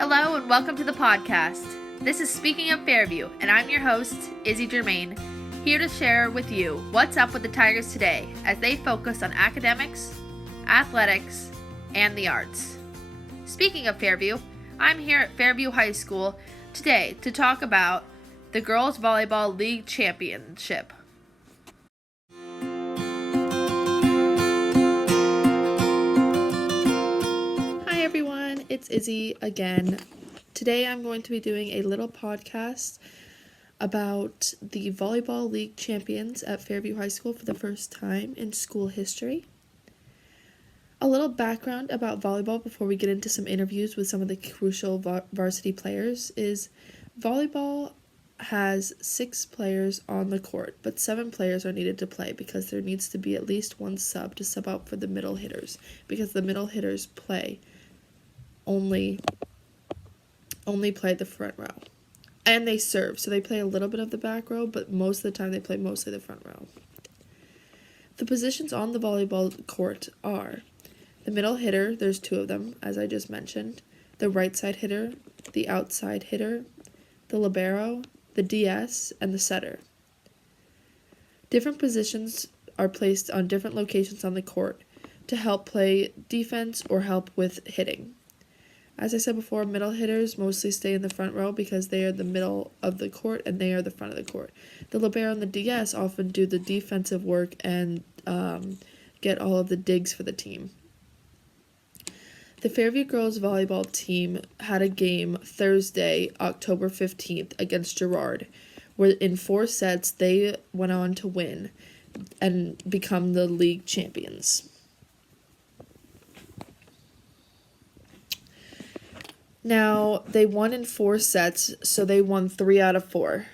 Hello and welcome to the podcast. This is Speaking of Fairview, and I'm your host, Izzie Germain, here to share with you what's up with the Tigers today as they focus on academics, athletics, and the arts. Speaking of Fairview, I'm here at Fairview High School today to talk about the Girls Volleyball League Championship. Hi everyone, it's Izzie again. Today I'm going to be doing a little podcast about the Volleyball League champions at Fairview High School for the first time in school history. A little background about volleyball before we get into some interviews with some of the crucial varsity players is volleyball has 6 players on the court, but 7 players are needed to play because there needs to be at least one sub to sub out for the middle hitters, because the middle hitters only play the front row. And they serve, so they play a little bit of the back row, but most of the time they play mostly the front row. The positions on the volleyball court are the middle hitter, there's 2 of them, as I just mentioned, the right side hitter, the outside hitter, the libero, the DS, and the setter. Different positions are placed on different locations on the court to help play defense or help with hitting. As I said before, middle hitters mostly stay in the front row because they are the middle of the court and they are the front of the court. The libero and the DS often do the defensive work and get all of the digs for the team. The Fairview girls volleyball team had a game Thursday, October 15th against Girard, where in 4 sets they went on to win and become the league champions. Now, they won in 4 sets, so they won 3 out of 4.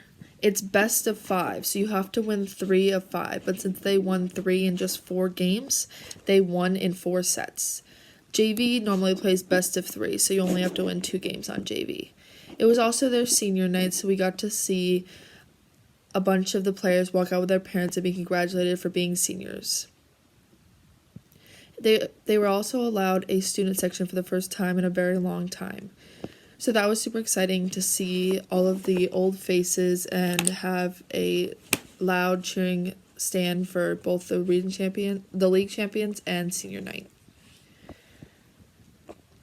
It's best of 5, so you have to win 3 of 5, but since they won 3 in just 4 games, they won in 4 sets. JV normally plays best of 3, so you only have to win 2 games on JV. It was also their senior night, so we got to see a bunch of the players walk out with their parents and be congratulated for being seniors. They were also allowed a student section for the first time in a very long time. So that was super exciting to see all of the old faces and have a loud cheering stand for both the league champions and senior night.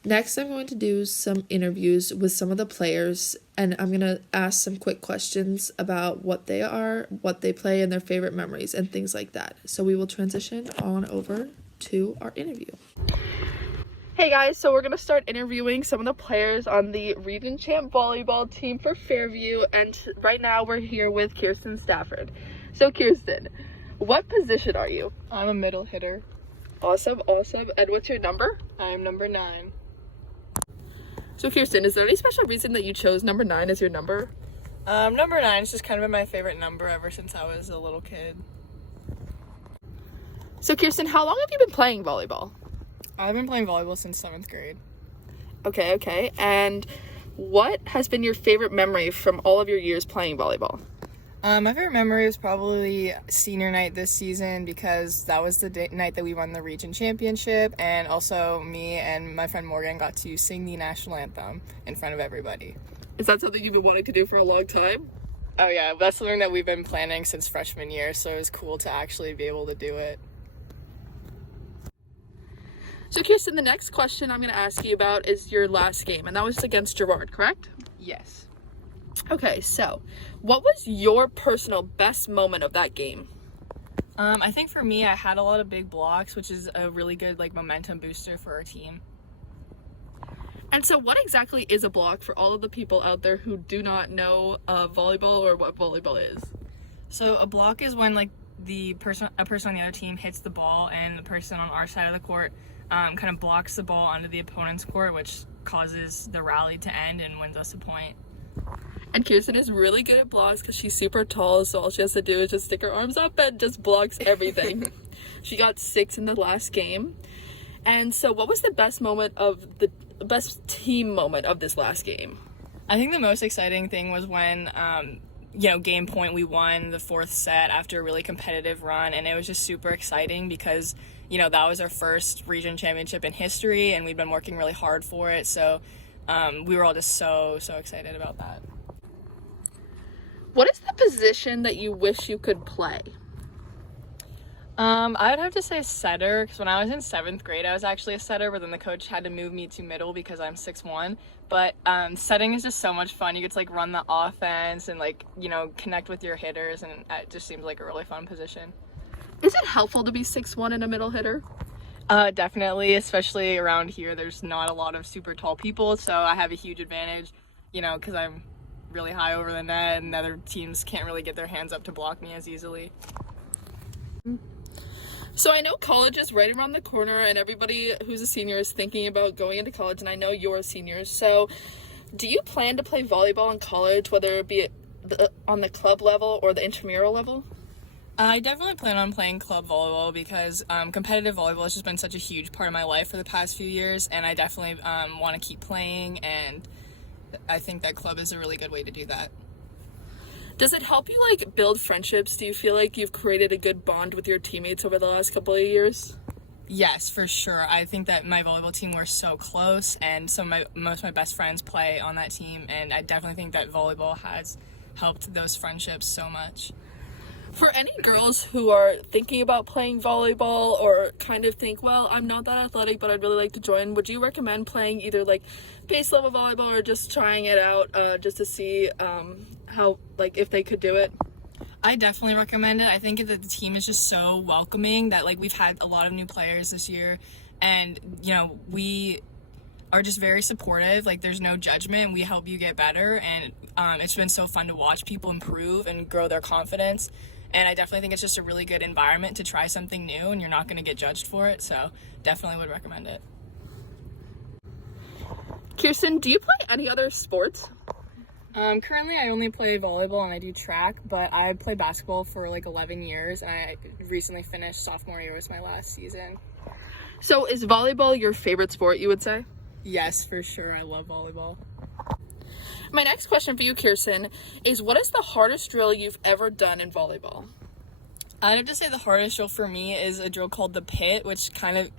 Next, I'm going to do some interviews with some of the players, and I'm going to ask some quick questions about what they are, what they play, and their favorite memories, and things like that. So we will transition on over to our interview. Hey guys, so we're going to start interviewing some of the players on the Region Champ volleyball team for Fairview, and right now we're here with Kirsten Stafford. So Kirsten, what position are you? I'm a middle hitter. Awesome. And what's your number? I'm number 9. So Kirsten, is there any special reason that you chose number 9 as your number? Number 9 has just kind of been my favorite number ever since I was a little kid. So Kirsten, how long have you been playing volleyball? I've been playing volleyball since 7th grade. Okay. And what has been your favorite memory from all of your years playing volleyball? My favorite memory was probably senior night this season because that was the night that we won the region championship, and also me and my friend Morgan got to sing the national anthem in front of everybody. Is that something you've been wanting to do for a long time? Oh yeah, that's something that we've been planning since freshman year, so it was cool to actually be able to do it. So Kirsten, the next question I'm going to ask you about is your last game, and that was against Girard, correct? Yes. Okay, so what was your personal best moment of that game? I think for me, I had a lot of big blocks, which is a really good momentum booster for our team. And so what exactly is a block for all of the people out there who do not know volleyball or what volleyball is? So a block is when a person on the other team hits the ball and the person on our side of the court kind of blocks the ball onto the opponent's court, which causes the rally to end and wins us a point. And Kirsten is really good at blocks because she's super tall, so all she has to do is just stick her arms up and just blocks everything. She got 6 in the last game. And so what was the best team moment of this last game? I think the most exciting thing was when, game point, we won the 4th set after a really competitive run, and it was just super exciting because, that was our first region championship in history, and we'd been working really hard for it, so we were all just so excited about that. What is the position that you wish you could play? I would have to say setter, because when I was in 7th grade, I was actually a setter, but then the coach had to move me to middle because I'm 6'1". But setting is just so much fun. You get to like run the offense and like, you know, connect with your hitters, and it just seems like a really fun position. Is it helpful to be 6'1" and a middle hitter? Definitely, especially around here, there's not a lot of super tall people, so I have a huge advantage, you know, because I'm really high over the net, and other teams can't really get their hands up to block me as easily. So I know college is right around the corner, and everybody who's a senior is thinking about going into college, and I know you're a senior. So do you plan to play volleyball in college, whether it be on the club level or the intramural level? I definitely plan on playing club volleyball because competitive volleyball has just been such a huge part of my life for the past few years, and I definitely want to keep playing, and I think that club is a really good way to do that. Does it help you like build friendships? Do you feel like you've created a good bond with your teammates over the last couple of years? Yes, for sure. I think that my volleyball team, we're so close, and most of my best friends play on that team, and I definitely think that volleyball has helped those friendships so much. For any girls who are thinking about playing volleyball or kind of think, well, I'm not that athletic, but I'd really like to join, would you recommend playing either like base level volleyball or just trying it out just to see how, like, if they could do it? I definitely recommend it. I think that the team is just so welcoming that like we've had a lot of new players this year, and you know, we are just very supportive. Like there's no judgment. We help you get better, and it's been so fun to watch people improve and grow their confidence. And I definitely think it's just a really good environment to try something new, and you're not going to get judged for it. So definitely would recommend it. Kirsten, do you play any other sports? Currently I only play volleyball and I do track, but I played basketball for like 11 years, and I recently finished sophomore year was my last season. So is volleyball your favorite sport, you would say? Yes, for sure. I love volleyball. My next question for you, Kirsten, is what is the hardest drill you've ever done in volleyball? I'd have to say the hardest drill for me is a drill called the pit, which kind of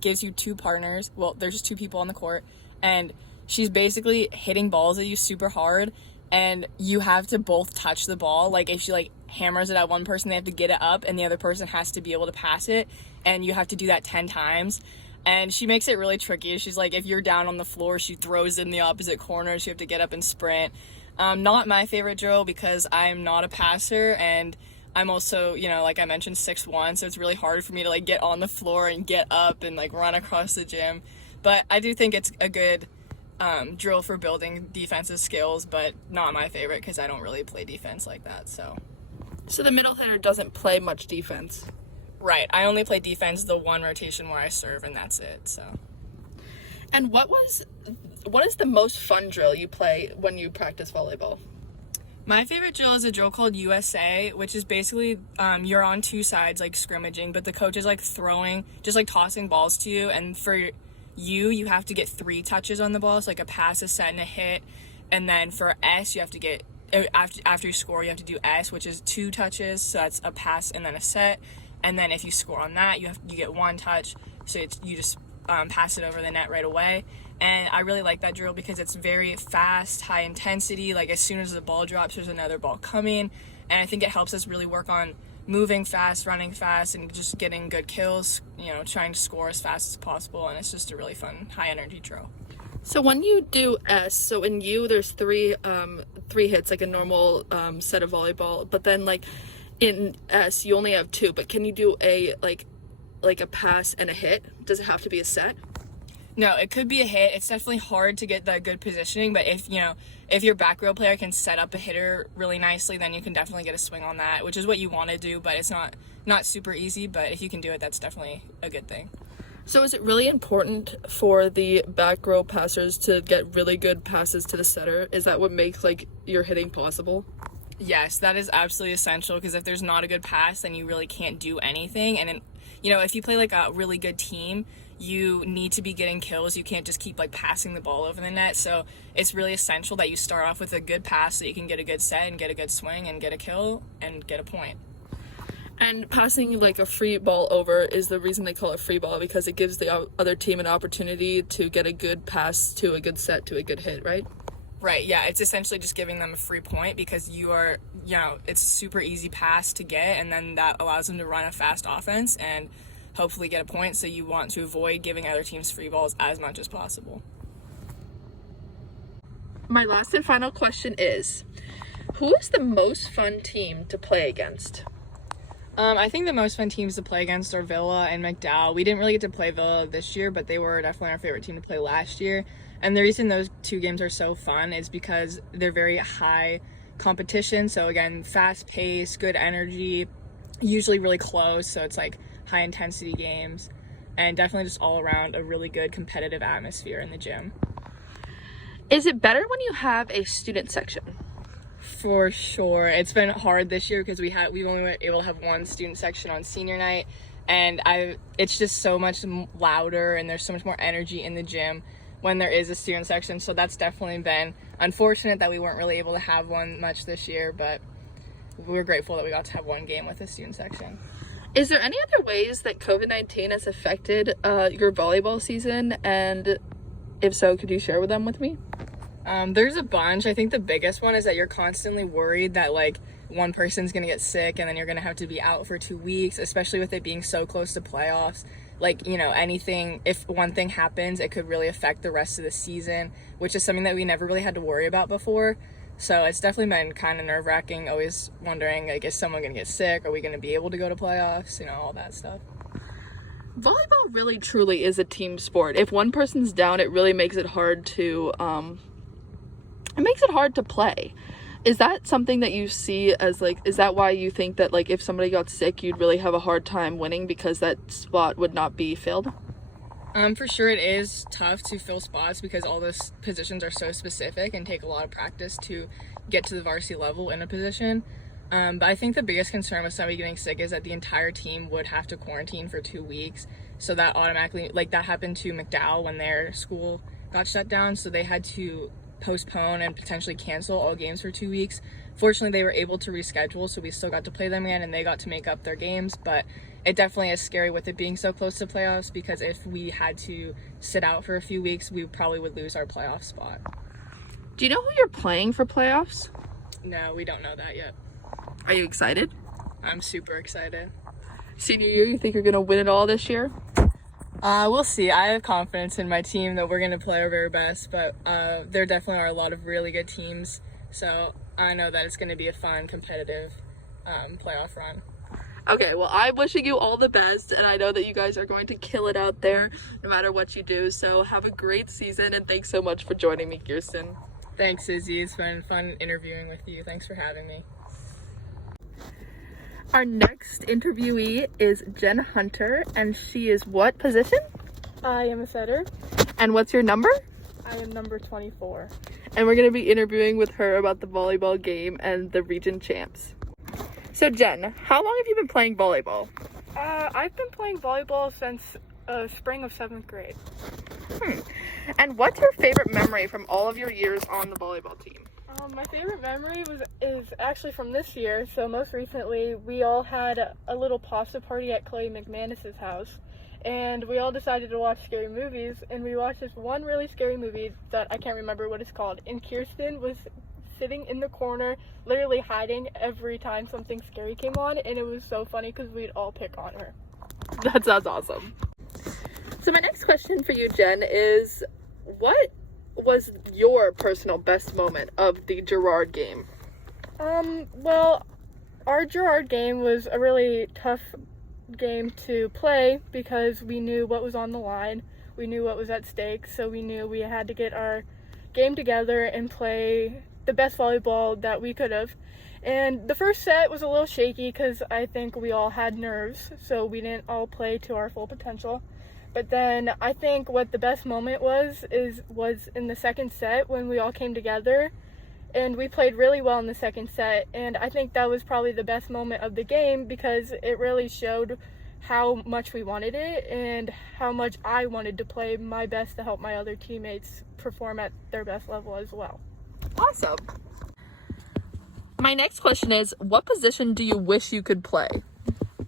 gives you two partners. Well, there's just two people on the court, and she's basically hitting balls at you super hard, and you have to both touch the ball. Like if she like hammers it at one person, they have to get it up, and the other person has to be able to pass it, and you have to do that 10 times. And she makes it really tricky. She's like, if you're down on the floor, she throws it in the opposite corner. So you have to get up and sprint. Not my favorite drill because I'm not a passer, and I'm also, you know, like I mentioned, 6'1", so it's really hard for me to like get on the floor and get up and like run across the gym. But I do think it's a good drill for building defensive skills, but not my favorite because I don't really play defense like that. So the middle hitter doesn't play much defense. Right. I only play defense the one rotation where I serve, and that's it. So. And what is the most fun drill you play when you practice volleyball? My favorite drill is a drill called USA, which is basically you're on two sides like scrimmaging, but the coach is like just like tossing balls to you, and for you have to get 3 touches on the ball, so like a pass, a set, and a hit. And then for S, you have to get after you score, you have to do S, which is 2 touches, so that's a pass and then a set. And then if you score on that, you get 1 touch, so you just pass it over the net right away. And I really like that drill because it's very fast, high intensity. Like as soon as the ball drops, there's another ball coming, and I think it helps us really work on moving fast, running fast, and just getting good kills. You know, trying to score as fast as possible, and it's just a really fun, high energy drill. So when you do S, so in U there's 3 hits like a normal set of volleyball, but then like in S you only have 2, but can you do a like a pass and a hit? Does it have to be a set? No, it could be a hit. It's definitely hard to get that good positioning, but if your back row player can set up a hitter really nicely, then you can definitely get a swing on that, which is what you want to do, but it's not super easy, but if you can do it, that's definitely a good thing. So is it really important for the back row passers to get really good passes to the setter? Is that what makes like your hitting possible? Yes, that is absolutely essential, because if there's not a good pass, then you really can't do anything. And if you play like a really good team, you need to be getting kills. You can't just keep like passing the ball over the net. So it's really essential that you start off with a good pass so you can get a good set and get a good swing and get a kill and get a point. And passing like a free ball over is the reason they call it free ball, because it gives the other team an opportunity to get a good pass to a good set to a good hit, right? Right, yeah, it's essentially just giving them a free point because it's a super easy pass to get, and then that allows them to run a fast offense and hopefully get a point, so you want to avoid giving other teams free balls as much as possible. My last and final question is, who is the most fun team to play against? I think the most fun teams to play against are Villa and McDowell. We didn't really get to play Villa this year, but they were definitely our favorite team to play last year. And the reason those two games are so fun is because they're very high competition. So again, fast pace, good energy, usually really close. So it's like high intensity games, and definitely just all around a really good competitive atmosphere in the gym. Is it better when you have a student section? For sure. It's been hard this year because we've only been able to have one student section on senior night, and it's just so much louder and there's so much more energy in the gym when there is a student section. So that's definitely been unfortunate that we weren't really able to have one much this year, but we're grateful that we got to have one game with a student section. Is there any other ways that COVID-19 has affected your volleyball season? And if so, could you share them with me? There's a bunch. I think the biggest one is that you're constantly worried that like one person's gonna get sick and then you're gonna have to be out for 2 weeks, especially with it being so close to playoffs. Like, anything, if one thing happens, it could really affect the rest of the season, which is something that we never really had to worry about before. So it's definitely been kind of nerve-wracking, always wondering, like, is someone gonna get sick? Are we gonna be able to go to playoffs? All that stuff. Volleyball really truly is a team sport. If one person's down, it really makes it hard to play. Is that something that you see as is that why you think that if somebody got sick, you'd really have a hard time winning because that spot would not be filled? For sure it is tough to fill spots because all those positions are so specific and take a lot of practice to get to the varsity level in a position. But I think the biggest concern with somebody getting sick is that the entire team would have to quarantine for 2 weeks. So that automatically, that happened to McDowell when their school got shut down. So they had to postpone and potentially cancel all games for 2 weeks. Fortunately, they were able to reschedule, so we still got to play them again and they got to make up their games. But it definitely is scary with it being so close to playoffs, because if we had to sit out for a few weeks, we probably would lose our playoff spot. Do you know who you're playing for playoffs? No, we don't know that yet. Are you excited? I'm super excited. Senior year, you think you're gonna win it all this year? We'll see. I have confidence in my team that we're going to play our very best, but there definitely are a lot of really good teams, so I know that it's going to be a fun, competitive playoff run. Okay, well, I'm wishing you all the best, and I know that you guys are going to kill it out there no matter what you do, so have a great season, and thanks so much for joining me, Kirsten. Thanks, Izzie. It's been fun interviewing with you. Thanks for having me. Our next interviewee is Jen Hunter, and she is what position? I am a setter. And what's your number? I am number 24. And we're going to be interviewing with her about the volleyball game and the region champs. So Jen, how long have you been playing volleyball? I've been playing volleyball since spring of 7th grade. And what's your favorite memory from all of your years on the volleyball team? My favorite memory is actually from this year. So most recently, we all had a little pasta party at Clay McManus's house, and we all decided to watch scary movies. And we watched this one really scary movie that I can't remember what it's called. And Kirsten was sitting in the corner, literally hiding every time something scary came on, and it was so funny because we'd all pick on her. That sounds awesome. So my next question for you, Jen, is what was your personal best moment of the Girard game? Well, our Girard game was a really tough game to play because we knew what was on the line. We knew what was at stake, so we knew we had to get our game together and play the best volleyball that we could have. And the first set was a little shaky because I think we all had nerves, so we didn't all play to our full potential. But then I think what the best moment was in the second set when we all came together, and we played really well in the second set. And I think that was probably the best moment of the game because it really showed how much we wanted it and how much I wanted to play my best to help my other teammates perform at their best level as well. Awesome. My next question is, what position do you wish you could play?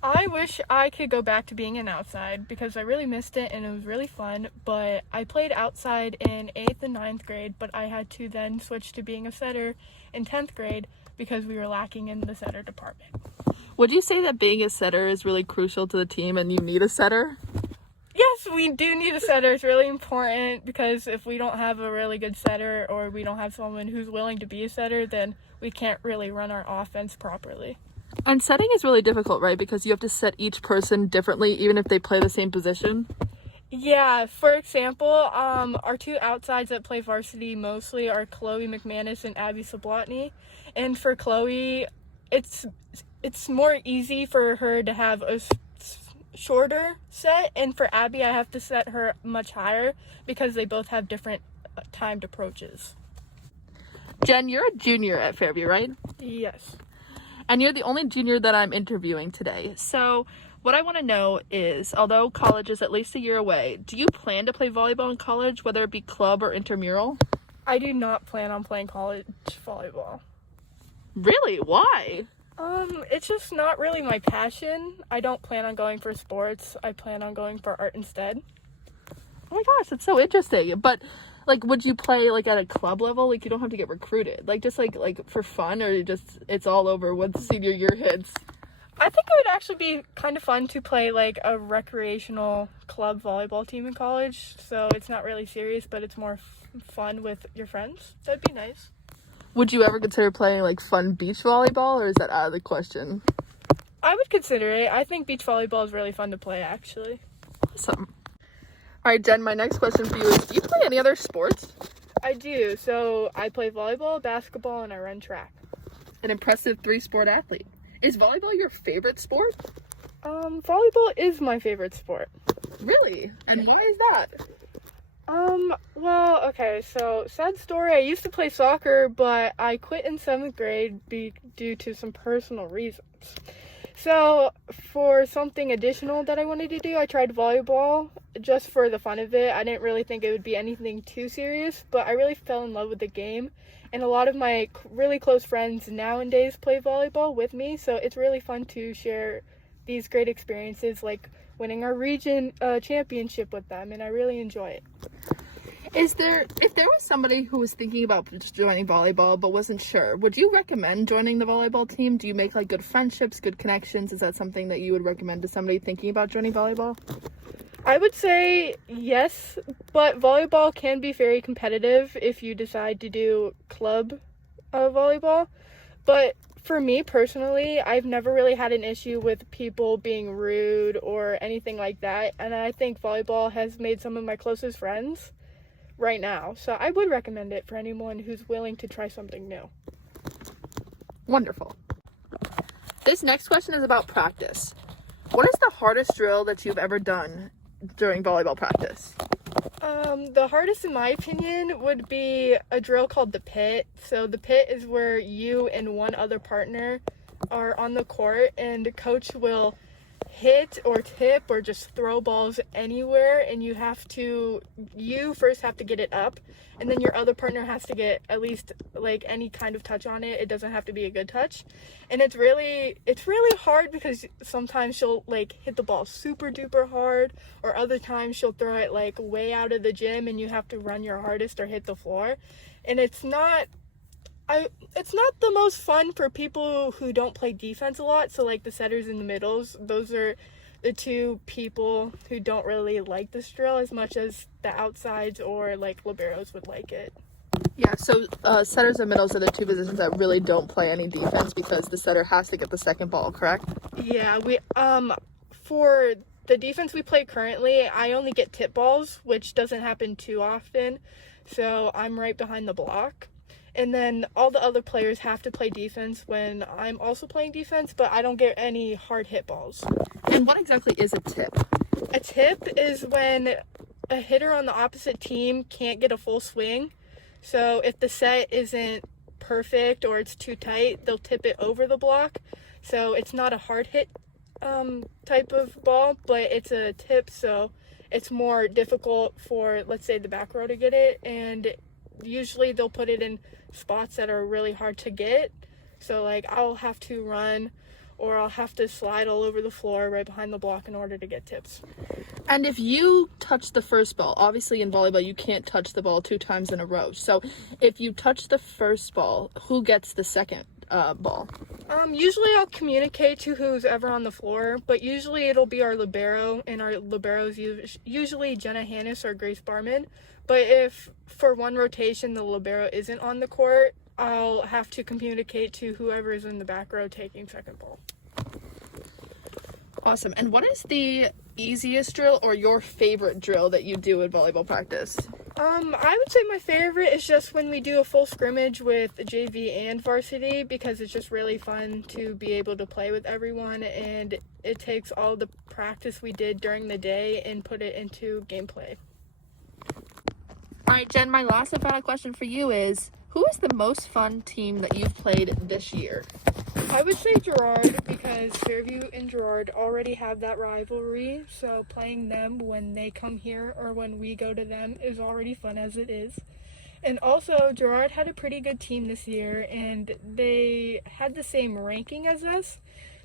I wish I could go back to being an outside because I really missed it and it was really fun, but I played outside in 8th and 9th grade, but I had to then switch to being a setter in 10th grade because we were lacking in the setter department. Would you say that being a setter is really crucial to the team and you need a setter? Yes, we do need a setter. It's really important because if we don't have a really good setter or we don't have someone who's willing to be a setter, then we can't really run our offense properly. And setting is really difficult, right? Because you have to set each person differently, even if they play the same position. Yeah, for example, our two outsides that play varsity mostly are Chloe McManus and Abby Sablotny. And for Chloe, it's more easy for her to have a shorter set, and for Abby, I have to set her much higher because they both have different timed approaches. Jen, you're a junior at Fairview, right? Yes. And you're the only junior that I'm interviewing today. So what I want to know is, although college is at least a year away, do you plan to play volleyball in college, whether it be club or intramural? I do not plan on playing college volleyball. Really? Why? It's just not really my passion. I don't plan on going for sports. I plan on going for art instead. Oh my gosh, that's so interesting. But like, would you play like at a club level? Like, you don't have to get recruited. Like, just like for fun, or just it's all over once senior year hits? I think it would actually be kind of fun to play like a recreational club volleyball team in college. So it's not really serious, but it's more fun with your friends. That'd be nice. Would you ever consider playing like fun beach volleyball, or is that out of the question? I would consider it. I think beach volleyball is really fun to play, actually. Awesome. All right, Jen, my next question for you is, do you play any other sports? I do. So I play volleyball, basketball, and I run track. An impressive 3-sport athlete. Is volleyball your favorite sport? Volleyball is my favorite sport. Really? And why is that? Well, okay, so sad story. I used to play soccer, but I quit in 7th grade due to some personal reasons. So, for something additional that I wanted to do, I tried volleyball just for the fun of it. I didn't really think it would be anything too serious, but I really fell in love with the game. And a lot of my really close friends nowadays play volleyball with me, so it's really fun to share these great experiences, like winning our region championship with them, and I really enjoy it. If there was somebody who was thinking about just joining volleyball but wasn't sure, would you recommend joining the volleyball team? Do you make like good friendships, good connections? Is that something that you would recommend to somebody thinking about joining volleyball? I would say yes, but volleyball can be very competitive if you decide to do club volleyball. But for me personally, I've never really had an issue with people being rude or anything like that. And I think volleyball has made some of my closest friends right now. So I would recommend it for anyone who's willing to try something new. Wonderful. This next question is about practice. What is the hardest drill that you've ever done during volleyball practice? The hardest, in my opinion, would be a drill called the pit. So the pit is where you and one other partner are on the court, and coach will hit or tip or just throw balls anywhere, and you first have to get it up, and then your other partner has to get at least like any kind of touch on it. It doesn't have to be a good touch. And it's really hard because sometimes she'll like hit the ball super duper hard, or other times she'll throw it like way out of the gym and you have to run your hardest or hit the floor. And it's not the most fun for people who don't play defense a lot. So like the setters in the middles, those are the two people who don't really like this drill as much as the outsides or like liberos would like it. Yeah, so setters and middles are the two positions that really don't play any defense because the setter has to get the second ball, correct? Yeah, we for the defense we play currently, I only get tip balls, which doesn't happen too often. So I'm right behind the block. And then all the other players have to play defense when I'm also playing defense, but I don't get any hard hit balls. And what exactly is a tip? A tip is when a hitter on the opposite team can't get a full swing. So if the set isn't perfect or it's too tight, they'll tip it over the block. So it's not a hard hit type of ball, but it's a tip, so it's more difficult for, let's say, the back row to get it. And usually they'll put it in spots that are really hard to get. So like I'll have to run or I'll have to slide all over the floor right behind the block in order to get tips. And if you touch the first ball, obviously in volleyball you can't touch the ball 2 times in a row. So if you touch the first ball, who gets the second ball? Usually I'll communicate to who's ever on the floor, but usually it'll be our libero, and our libero's usually Jenna Hannis or Grace Barman. But if for one rotation the libero isn't on the court, I'll have to communicate to whoever is in the back row taking second ball. Awesome. And what is the easiest drill or your favorite drill that you do in volleyball practice? I would say my favorite is just when we do a full scrimmage with JV and varsity, because it's just really fun to be able to play with everyone, and it takes all the practice we did during the day and put it into gameplay. All right, Jen, my last and final question for you is, who is the most fun team that you've played this year? I would say Girard, because Fairview and Girard already have that rivalry, so playing them when they come here or when we go to them is already fun as it is. And also, Girard had a pretty good team this year, and they had the same ranking as us,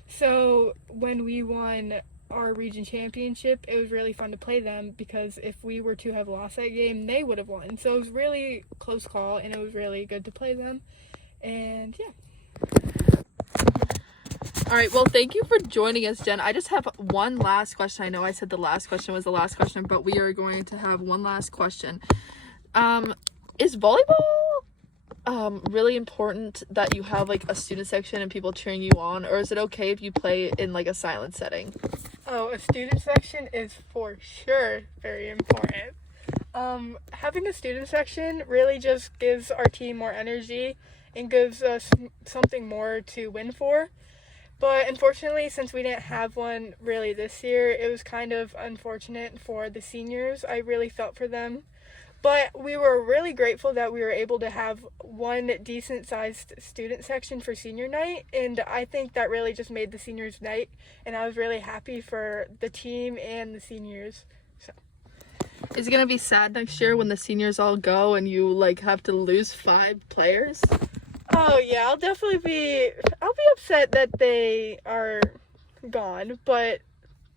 so when we won our region championship, it was really fun to play them, because if we were to have lost that game, they would have won. So it was really close call, and it was really good to play them, and yeah. All right, well, thank you for joining us, Jen. I just have one last question. I know I said the last question was the last question, but we are going to have one last question. Is volleyball really important that you have like a student section and people cheering you on, or is it okay if you play in like a silent setting? Oh, a student section is for sure very important. Having a student section really just gives our team more energy and gives us something more to win for. But unfortunately, since we didn't have one really this year, it was kind of unfortunate for the seniors. I really felt for them. But we were really grateful that we were able to have one decent-sized student section for senior night, and I think that really just made the seniors' night, and I was really happy for the team and the seniors. So. Is it going to be sad next year when the seniors all go and you like have to lose 5 players? Oh yeah, I'll be upset that they are gone, but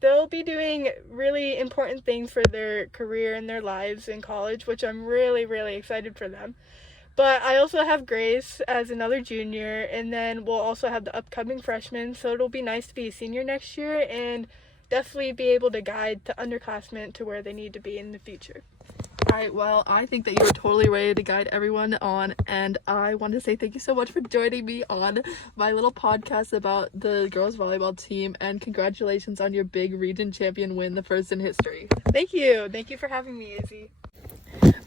they'll be doing really important things for their career and their lives in college, which I'm really, really excited for them. But I also have Grace as another junior, and then we'll also have the upcoming freshmen, so it'll be nice to be a senior next year and definitely be able to guide the underclassmen to where they need to be in the future. All right, well, I think that you were totally ready to guide everyone on, and I want to say thank you so much for joining me on my little podcast about the girls volleyball team, and congratulations on your big region champion win, the first in history. Thank you. Thank you for having me, Izzie.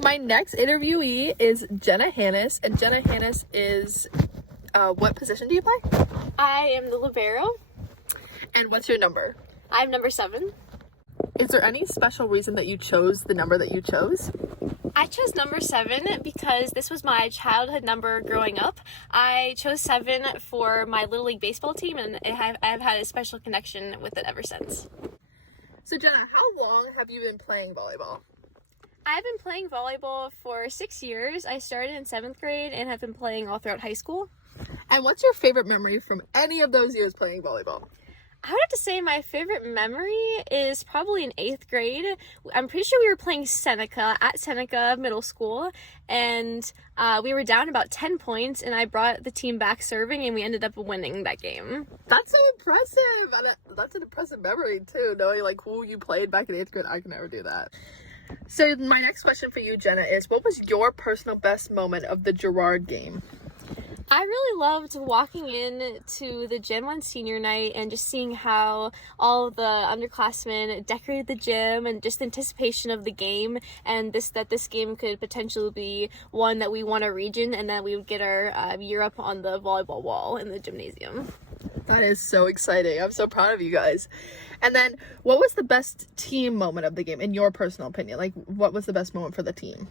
My next interviewee is Jenna Hannis, and Jenna Hannis is, what position do you play? I am the libero. And what's your number? I'm number 7. Is there any special reason that you chose the number that you chose? I chose number 7 because this was my childhood number growing up. I chose 7 for my Little League baseball team, and I've had a special connection with it ever since. So Jenna, how long have you been playing volleyball? I've been playing volleyball for 6 years. I started in 7th grade and have been playing all throughout high school. And what's your favorite memory from any of those years playing volleyball? I would have to say my favorite memory is probably in 8th grade. I'm pretty sure we were playing Seneca at Seneca Middle School, and we were down about 10 points, and I brought the team back serving, and we ended up winning that game. That's so impressive. That's an impressive memory, too, knowing like who you played back in 8th grade. I can never do that. So my next question for you, Jenna, is what was your personal best moment of the Girard game? I really loved walking in to the gym on senior night and just seeing how all the underclassmen decorated the gym, and just the anticipation of the game, and that this game could potentially be one that we won a region and that we would get our year up on the volleyball wall in the gymnasium. That is so exciting. I'm so proud of you guys. And then what was the best team moment of the game in your personal opinion? Like, what was the best moment for the team?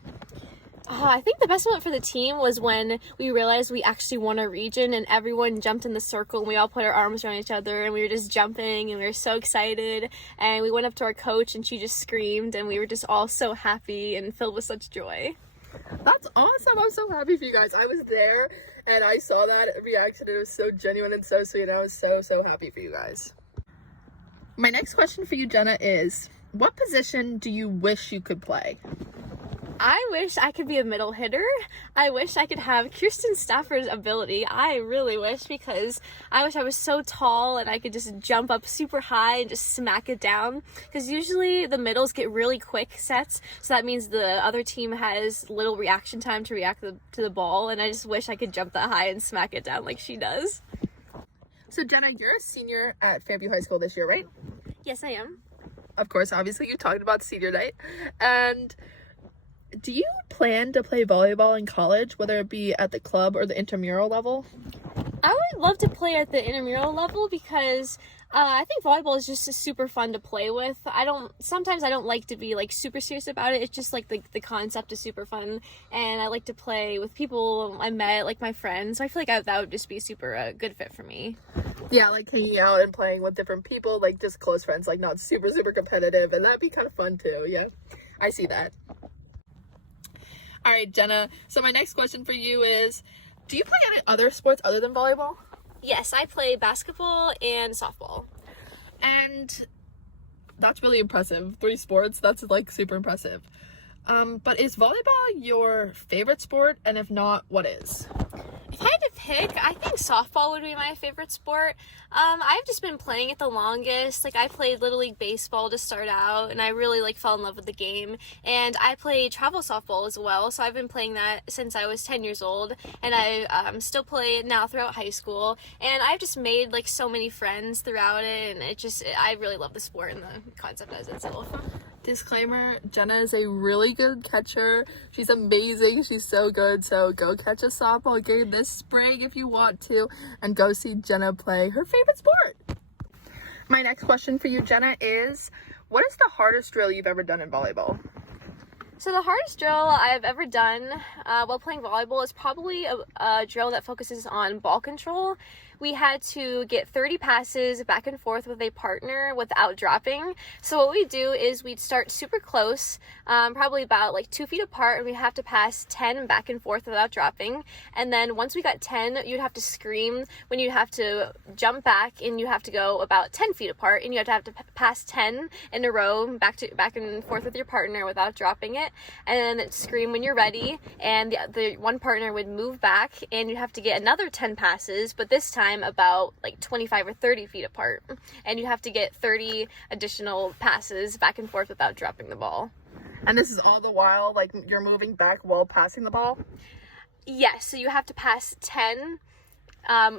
I think the best moment for the team was when we realized we actually won a region, and everyone jumped in the circle, and we all put our arms around each other, and we were just jumping, and we were so excited, and we went up to our coach, and she just screamed, and we were just all so happy and filled with such joy. That's awesome. I'm so happy for you guys. I was there and I saw that reaction. It was so genuine and so sweet. And I was so happy for you guys. My next question for you, Jenna, is what position do you wish you could play? I wish I could be a middle hitter. I wish I could have Kirsten Stafford's ability. I really wish, because I wish I was so tall and I could just jump up super high and just smack it down. Because usually the middles get really quick sets, so that means the other team has little reaction time to react to the ball, and I just wish I could jump that high and smack it down like she does. So Jenna, you're a senior at Fairview High School this year, right? Yes, I am. Of course, obviously you talked about senior night. And do you plan to play volleyball in college, whether it be at the club or the intramural level? I would love to play at the intramural level because I think volleyball is just super fun to play with. Sometimes I don't like to be like super serious about it. It's just like the concept is super fun, and I like to play with people I met, like my friends. So I feel like that would just be a super good fit for me. Yeah, like hanging out and playing with different people, like just close friends, like not super competitive, and that'd be kind of fun too. Yeah, I see that. All right, Jenna, so my next question for you is, do you play any other sports other than volleyball? Yes, I play basketball and softball. And that's really impressive. 3 sports, that's like super impressive. But is volleyball your favorite sport? And if not, what is? If I had to pick, I think softball would be my favorite sport. I've just been playing it the longest. Like, I played Little League Baseball to start out, and I really fell in love with the game. And I play travel softball as well, so I've been playing that since I was 10 years old, and I still play it now throughout high school. And I've just made so many friends throughout it, and I really love the sport and the concept as itself. Disclaimer, Jenna is a really good catcher. She's amazing. She's so good. So go catch a softball game this spring if you want to, and go see Jenna play her favorite sport. My next question for you, Jenna, is what is the hardest drill you've ever done in volleyball? So the hardest drill I've ever done while playing volleyball is probably a drill that focuses on ball control. We had to get 30 passes back and forth with a partner without dropping. So what we do is we'd start super close, probably about 2 feet apart, and we'd have to pass 10 back and forth without dropping. And then once we got 10, you'd have to scream when you'd have to jump back, and you have to go about 10 feet apart, and you have to pass 10 in a row back and forth with your partner without dropping it. And then scream when you're ready, and the one partner would move back, and you'd have to get another 10 passes, but this time about 25 or 30 feet apart, and you have to get 30 additional passes back and forth without dropping the ball. And this is all the while you're moving back while passing the ball? Yes, so you have to pass 10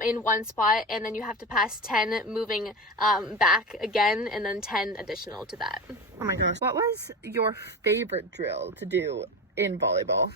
in one spot, and then you have to pass 10 moving back again, and then 10 additional to that. Oh my gosh. What was your favorite drill to do in volleyball?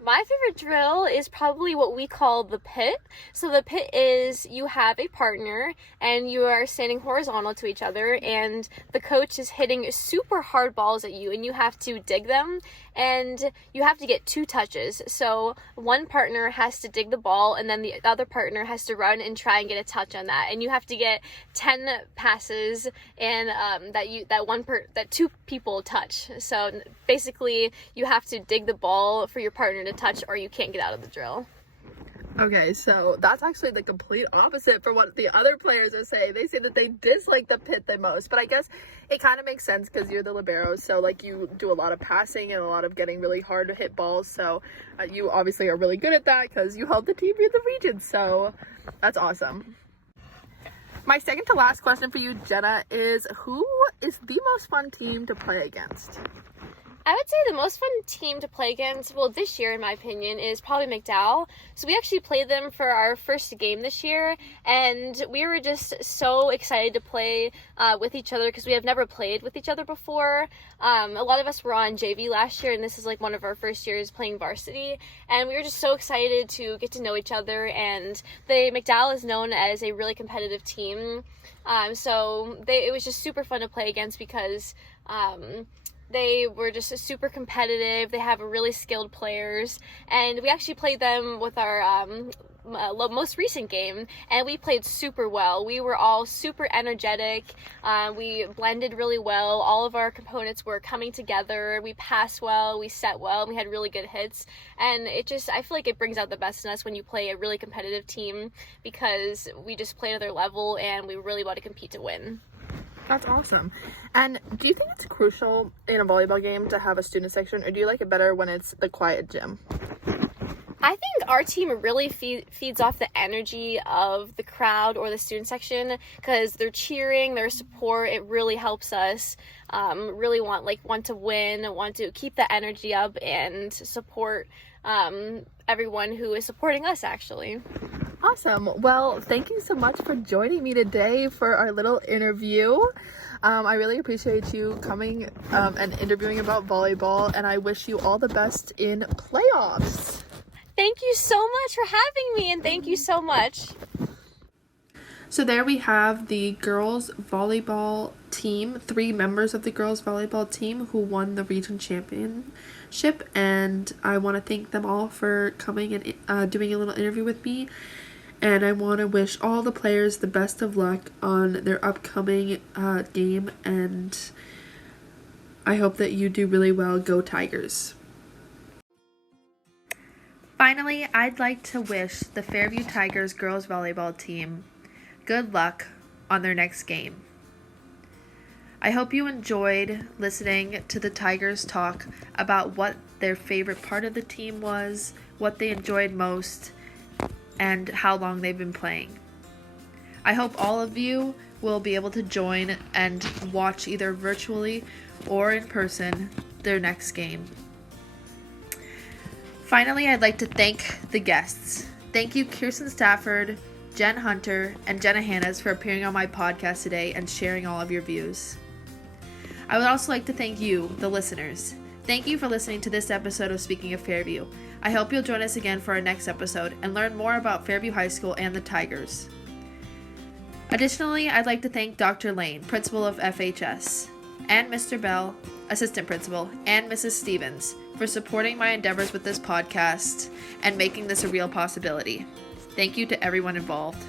My favorite drill is probably what we call the pit. So the pit is you have a partner and you are standing horizontal to each other, and the coach is hitting super hard balls at you, and you have to dig them, and you have to get 2 touches. So one partner has to dig the ball, and then the other partner has to run and try and get a touch on that, and you have to get 10 passes, and that 2 people touch. So basically you have to dig the ball for your partner to touch, or you can't get out of the drill. Okay, so that's actually the complete opposite for what the other players are saying. They say that they dislike the pit the most, but I guess it kind of makes sense because you're the libero, so you do a lot of passing and a lot of getting really hard to hit balls, so you obviously are really good at that because you helped the team win the region, so that's awesome. My second to last question for you, Jenna, is who is the most fun team to play against? I would say the most fun team to play against, well, this year, in my opinion, is probably McDowell. So we actually played them for our first game this year, and we were just so excited to play with each other because we have never played with each other before. A lot of us were on JV last year, and this is one of our first years playing varsity, and we were just so excited to get to know each other. And McDowell is known as a really competitive team, so it was just super fun to play against because they were just super competitive. They have really skilled players, and we actually played them with our most recent game, and we played super well. We were all super energetic. We blended really well. All of our components were coming together. We passed well, we set well, and we had really good hits. And I feel like it brings out the best in us when you play a really competitive team, because we just play at their level and we really want to compete to win. That's awesome. And do you think it's crucial in a volleyball game to have a student section, or do you like it better when it's the quiet gym? I think our team really feeds off the energy of the crowd or the student section, because they're cheering, their support, it really helps us really want to win, want to keep the energy up and support everyone who is supporting us, actually. Awesome. Well, thank you so much for joining me today for our little interview. I really appreciate you coming and interviewing about volleyball, and I wish you all the best in playoffs. Thank you so much for having me, and thank you so much. So there we have the girls volleyball team, 3 members of the girls volleyball team who won the region championship, and I want to thank them all for coming and doing a little interview with me. And I want to wish all the players the best of luck on their upcoming game, and I hope that you do really well. Go Tigers! Finally, I'd like to wish the Fairview Tigers girls volleyball team good luck on their next game. I hope you enjoyed listening to the Tigers talk about what their favorite part of the team was, what they enjoyed most, and how long they've been playing. I hope all of you will be able to join and watch either virtually or in person their next game. Finally, I'd like to thank the guests. Thank you, Kirsten Stafford, Jen Hunter, and Jenna Hannes for appearing on my podcast today and sharing all of your views. I would also like to thank you, the listeners. Thank you for listening to this episode of Speaking of Fairview. I hope you'll join us again for our next episode and learn more about Fairview High School and the Tigers. Additionally, I'd like to thank Dr. Lane, principal of FHS, and Mr. Bell, assistant principal, and Mrs. Stevens for supporting my endeavors with this podcast and making this a real possibility. Thank you to everyone involved.